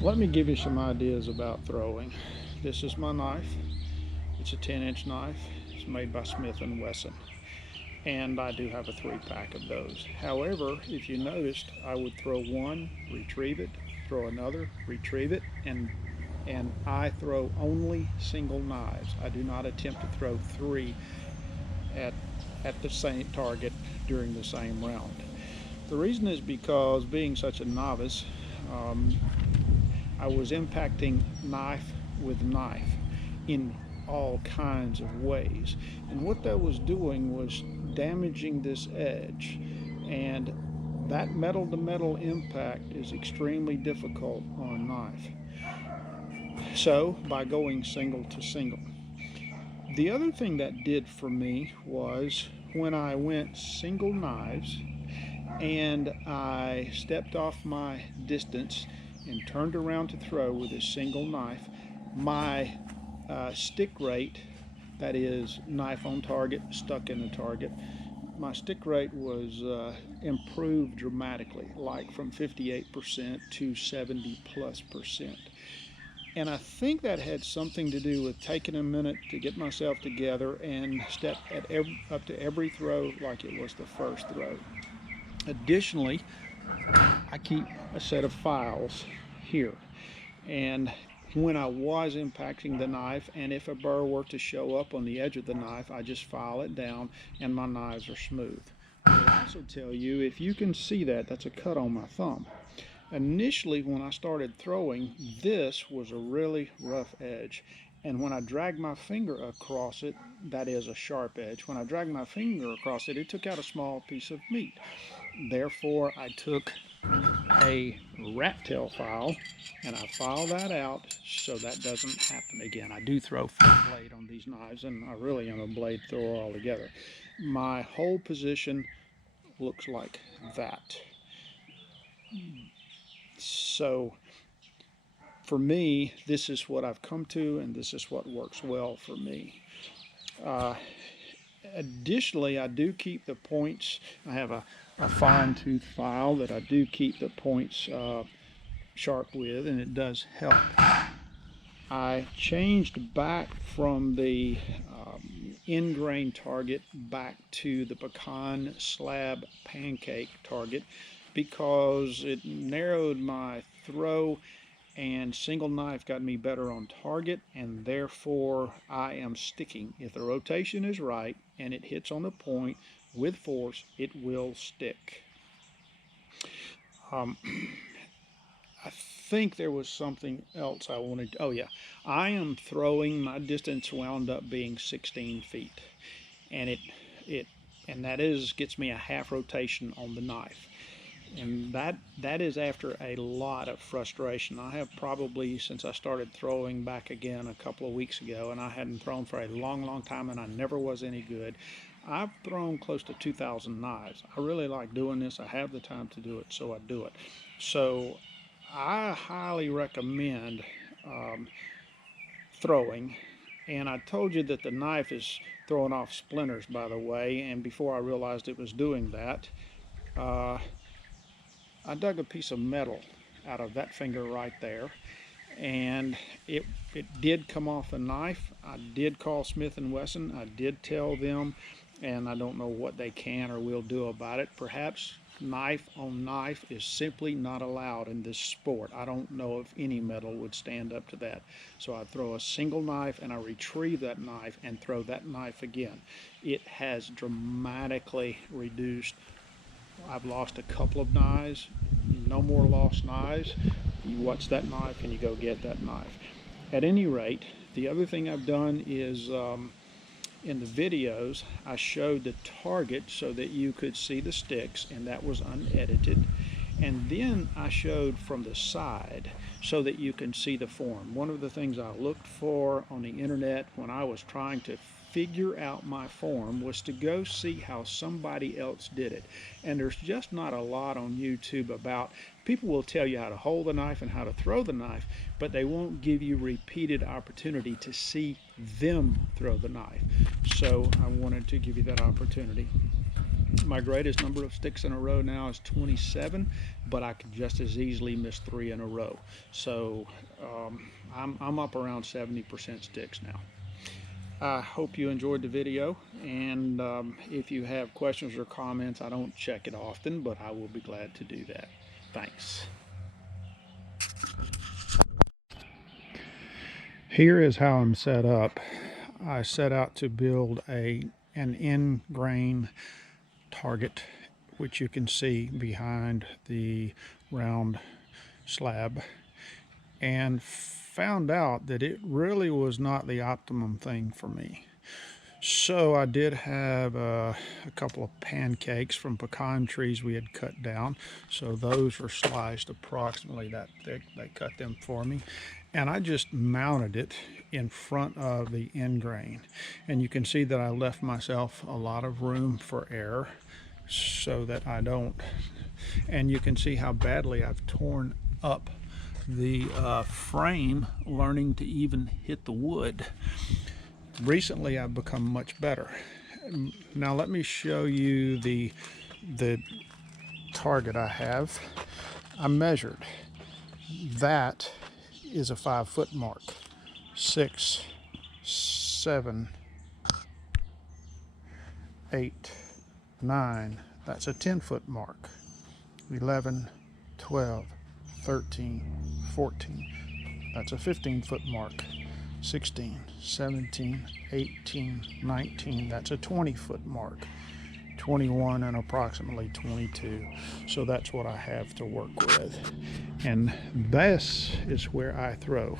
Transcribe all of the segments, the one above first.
Let me give you some ideas about throwing. This is my knife. It's a 10-inch knife. It's made by Smith& Wesson. And I do have a 3-pack of those. However, if you noticed, I would throw one, retrieve it, throw another, retrieve it, and I throw only single knives. I do not attempt to throw three at at the same target during the same round. The reason is because being such a novice, um, I was impacting knife with knife in all kinds of ways. And what that was doing was damaging this edge. And that metal to metal impact is extremely difficult on a knife. So, by going single to single. The other thing that did for me was when I went single knives and I stepped off my distance and turned around to throw with a single knife, my stick rate, that is, knife on target, stuck in the target, my stick rate was improved dramatically, like from 58% to 70 plus percent. And I think that had something to do with taking a minute to get myself together and step up to every throw like it was the first throw. Additionally, I keep a set of files here. And when I was impacting the knife, and if a burr were to show up on the edge of the knife, I just file it down and my knives are smooth. I will also tell you, if you can see that, that's a cut on my thumb. Initially, when I started throwing, this was a really rough edge. And when I dragged my finger across it, that is a sharp edge. When I dragged my finger across it, it took out a small piece of meat. Therefore, I took a rat tail file and I file that out so that doesn't happen again. I do throw full blade on these knives, and I really am a blade thrower altogether. My whole position looks like that. So for me, this is what I've come to, and this is what works well for me. Uh, Additionally, I do keep the points. I have a fine tooth file that I do keep the points sharp with, and it does help. I changed back from the end grain target back to the pecan slab pancake target because it narrowed my throw, and single knife got me better on target, and therefore I am sticking. If the rotation is right and it hits on the point with force, it will stick. Um, I think there was something else I wanted. Oh yeah, I am throwing. My distance wound up being 16 feet, and it and that is gets me a half rotation on the knife, and that is after a lot of frustration. I have probably, since I started throwing back again a couple of weeks ago, and I hadn't thrown for a long time, and I never was any good. I've thrown close to 2,000 knives. I really like doing this. I have the time to do it, so I do it. So I highly recommend um, throwing. And I told you that the knife is throwing off splinters, by the way. And before I realized it was doing that, uh, I dug a piece of metal out of that finger right there, and it did come off a knife. I did call Smith& Wesson. I did tell them, and I don't know what they can or will do about it. Perhaps knife on knife is simply not allowed in this sport. I don't know if any metal would stand up to that. So I throw a single knife and I retrieve that knife and throw that knife again. It has dramatically reduced. I've lost a couple of knives. No more lost knives. You watch that knife and you go get that knife. At any rate, the other thing I've done is in the videos, I showed the target so that you could see the sticks, and that was unedited. And then I showed from the side so that you can see the form. One of the things I looked for on the internet when I was trying to figure out my form was to go see how somebody else did it. And there's just not a lot on YouTube about. People will tell you how to hold the knife and how to throw the knife, but they won't give you repeated opportunity to see them throw the knife. So I wanted to give you that opportunity. My greatest number of sticks in a row now is 27, but I could just as easily miss 3 in a row. So I'm up around 70% sticks now. I hope you enjoyed the video, and if you have questions or comments, I don't check it often, but I will be glad to do that. Thanks. Here is how I'm set up. I set out to build an end grain target, which you can see behind the round slab, and found out that it really was not the optimum thing for me. So I did have a couple of pancakes from pecan trees we had cut down. So those were sliced approximately that thick. They cut them for me. And I just mounted it in front of the end grain. And you can see that I left myself a lot of room for error so that I don't. And you can see how badly I've torn up the frame learning to even hit the wood. Recently I've become much better. Now let me show you the target I have. I measured. That is a 5-foot mark. 6, 7, 8, 9. That's a 10-foot mark. 11, 12, 13, 14. That's a 15-foot mark. 16, 17, 18, 19. That's a 20-foot mark. 21 and approximately 22. So that's what I have to work with. And this is where I throw.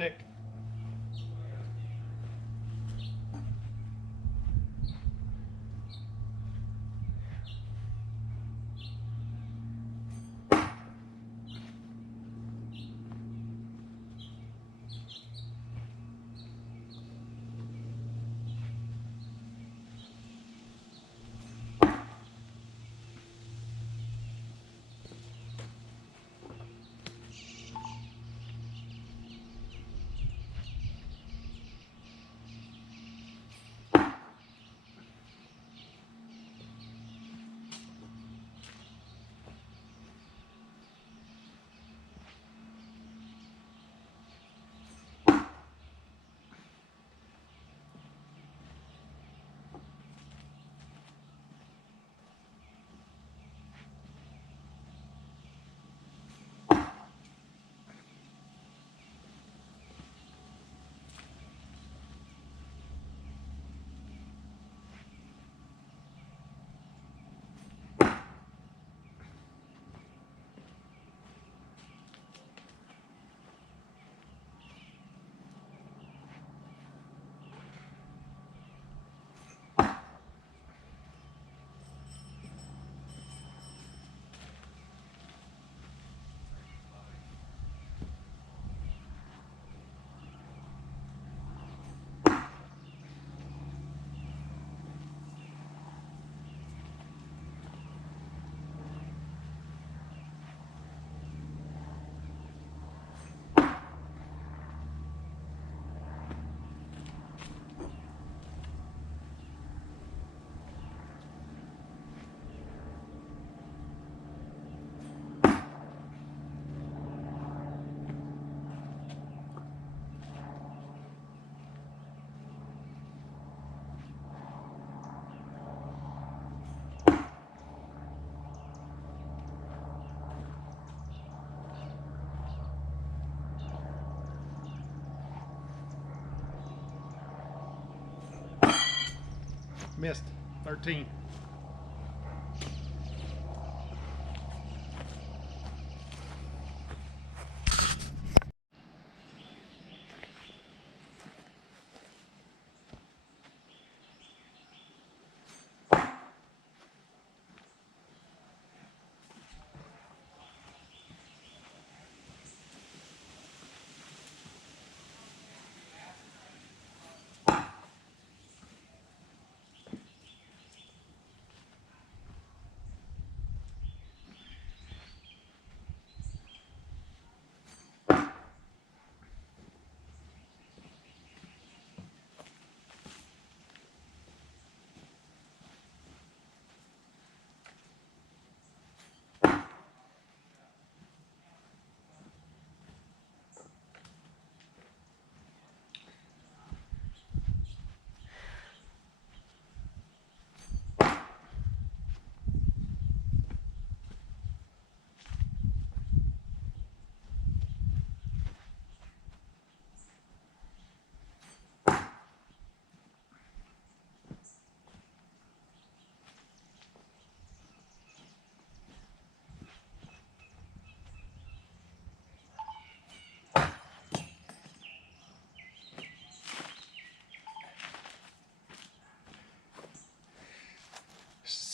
stick. Missed. 13.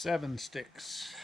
Seven sticks.